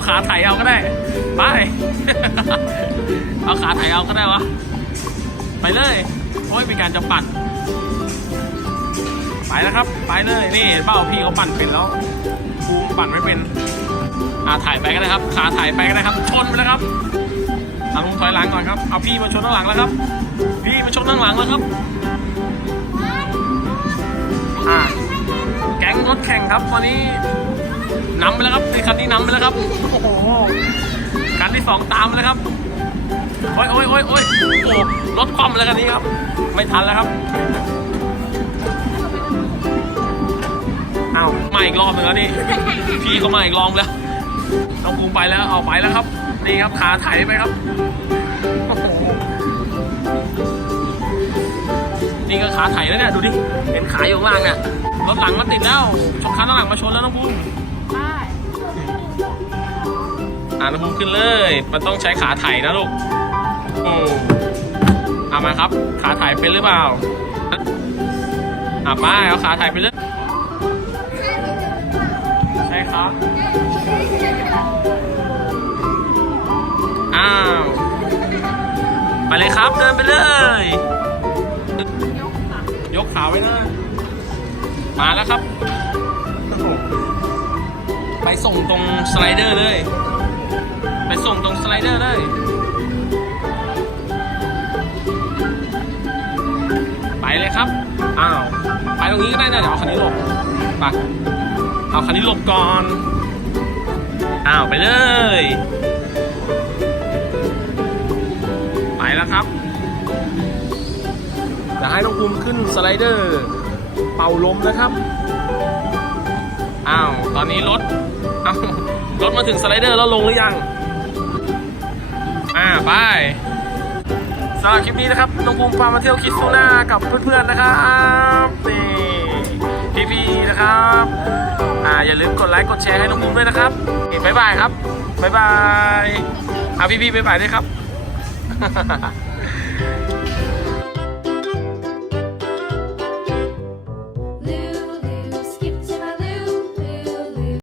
าขาไถเอาก็ได้ ไป เอาขาไถเอาก็ได้วะ ไปเลย โอ้ยมีการจะปั่น ไปแล้วครับ ไปเลย นี่เป้าพี่เขาปั่นเป็นแล้วกูปั่นไม่เป็นอ่าถ่ายไปก็ได้ครับ ขาถ่ายไปก็ได้ครับ ชนไปแล้วครับทางลุงถอยหลังก่อนครับ เอาพี่มาชนข้างหลังแล้วครับ พี่มาชนข้างหลังแล้วครับอ่าแก๊งรถแข่งครับตอนนี้ นำไปแล้วครับในคันนี้นำไปแล้วครับโอ้โหคันที่สองตามไปแล้วครับโอ้ยโอ้ยโอ้ยโอ้ยโอ้โหรถคว่ำแล้วคันนี้ครับ ไม่ทันแล้วครับอ้าวมาอีกรอบหนึ่งแล้วนี่พี่เขามาอีกรอบแล้วน้องภูมิไปแล้วเอาไปแล้วครับ นี่ครับขาไถไปครับโอ้โหนี่ก็ขาไถแล้วเนี่ยดูดิเห็นขาอยู่ข้างล่างเนี่ยรถหลังมาติดแล้วชนคันหลังมาชนแล้วน้องภูมิ อ่าน้องภูมิขึ้นเลย มันต้องใช้ขาไถนะลูกโอ้เอามาครับ ขาไถเป็นหรือเปล่าอะไปเอาขาไถไปเลยใช่ครับ อ้าว ไปเลยครับเดินไปเลย ยกขาไว้นะมาแล้วครับ ไปส่งตรงสไลเดอร์เลย ไปส่งตรงสไลเดอร์เลยไปเลยครับ อ้าว ไปตรงนี้ก็ได้นะเดี๋ยวเอาคันนี้หลบไปเอาคันนี้หลบก่อน อ้าวไปเลย ไปแล้วครับจะให้น้องภูมิขึ้นสไลเดอร์ เป่าลมนะครับ อ้าว ตอนนี้รถ อ้ารถมาถึงสไลเดอร์แล้วลงหรือยัง อ่าไปสำหรับคลิปนี้นะครับน้องภูมิพามาเที่ยวคิดซูน่ากับเพื่อนๆนะครับนี่พี่ๆนะครับอ่าอย่าลืมกดไลค์กดแชร์ให้น้องภูมิด้วยนะครับบ๊ายบายครับบ๊ายบายอ่าพี่ๆบ๊ายบายด้วยครับ